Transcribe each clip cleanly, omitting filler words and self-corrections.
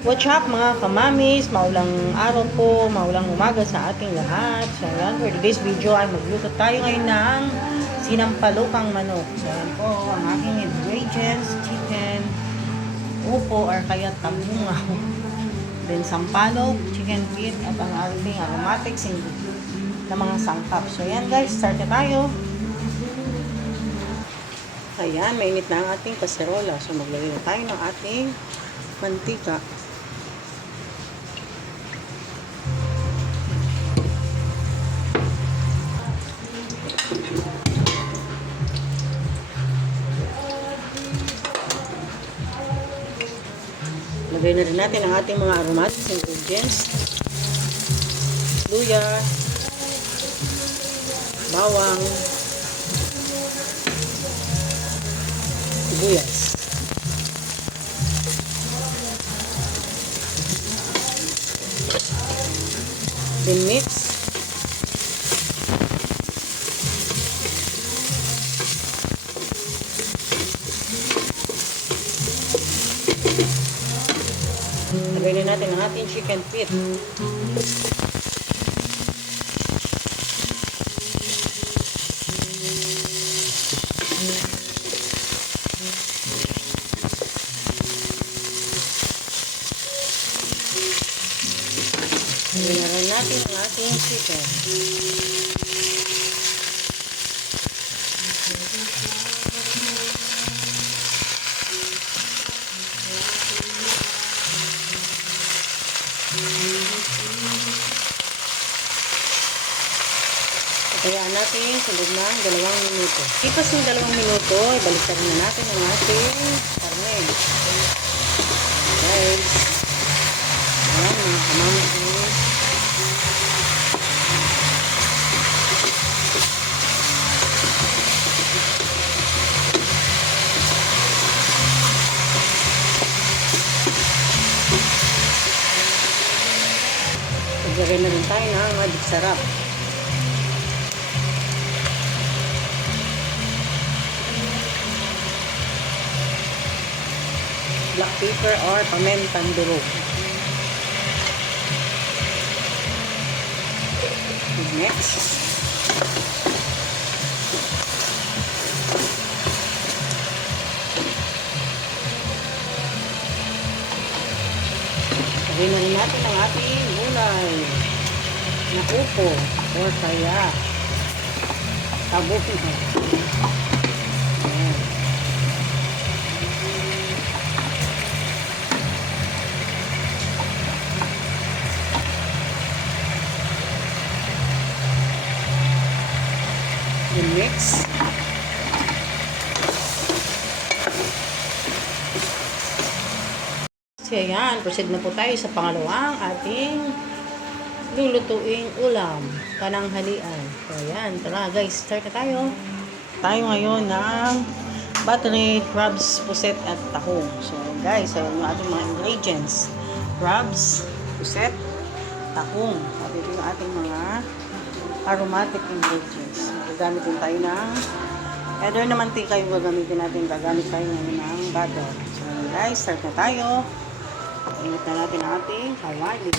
What's up mga kamamis? Maulang araw po, maulang umaga sa ating lahat. So yan, for today's video ay magluto tayo ngayon ng sinampalukang manok. So yan po ang aking ingredients: chicken, upo or kaya tabungaw, then sampalok, chicken feet, at ang ating aromatics na mga sangkap. So yan guys, start na tayo. Ayan, mainit na ang ating kaserola. So maglagay na tayo ng ating mantika. Lagay na rin natin ang ating mga aromatic ingredients. Luya, bawang, sibuyas. Then mix. Lagay na natin ang ating chicken feet. Lagay na rin natin ang ating chicken. Kayaan natin sa loob ng 2 minuto. Ipas ng 2 minuto, ibaliktad na natin ang ating karne. Guys, ayan mga kamamis. Lagyan na rin tayo ng magic sarap. Black pepper or pamentang durog. Next, lagay na rin natin ang ating gulay na upo or kaya tabungaw. Mix. So ayan, proceed na po tayo sa pangalawang ating lulutuing ulam, pananghalian. So ayan, tara guys, start na tayo. Tayo ngayon ng buttery, crabs, puset at tahong. So guys, ayan yung ating mga ingredients: crabs, puset, tahong. At ito yung ating mga aromatic ingredients. Gagamit din tayo ng either na mantika yung gagamitin natin. Gagamit tayo ngayon ng butter. So guys, start na tayo. Init na natin ang ating kawali.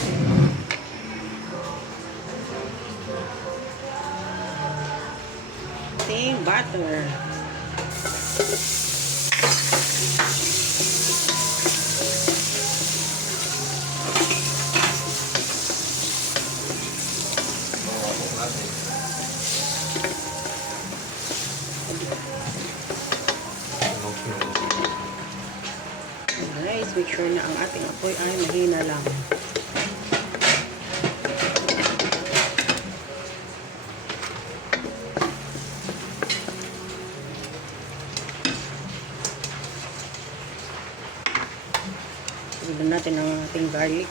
Ating butter. Guys, make sure na ang ating apoy ay mahina lang. Lagyan natin ang ating garlic.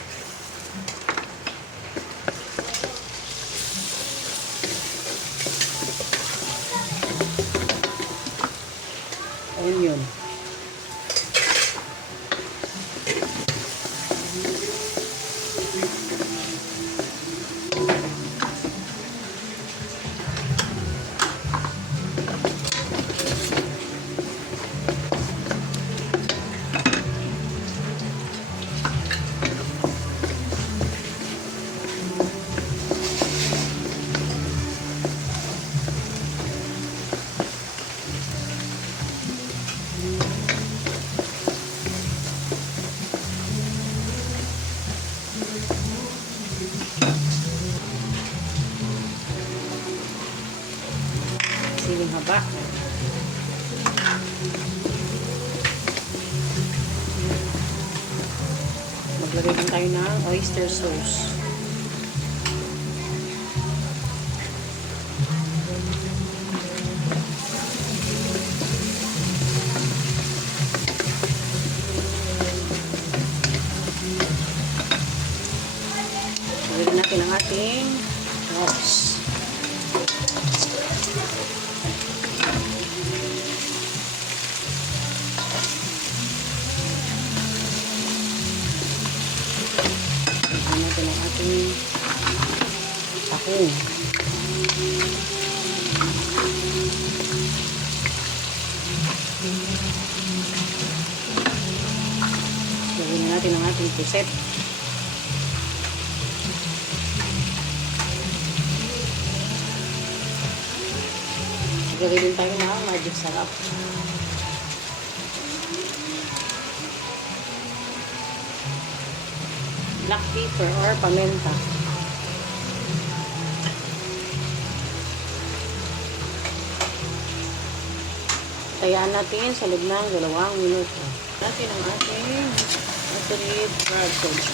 Onion. baba. Maglagay din tayo ng oyster sauce. Lagyan natin ang ating sauce. Lagyan natin ang ating tahong. Lagyan natin ang ating puset. Lagay din tayo ng magic sarap. Black pepper or pamenta. Tayaan natin sa loob ng 2 minuto. Natin ang ating favorite fried fish.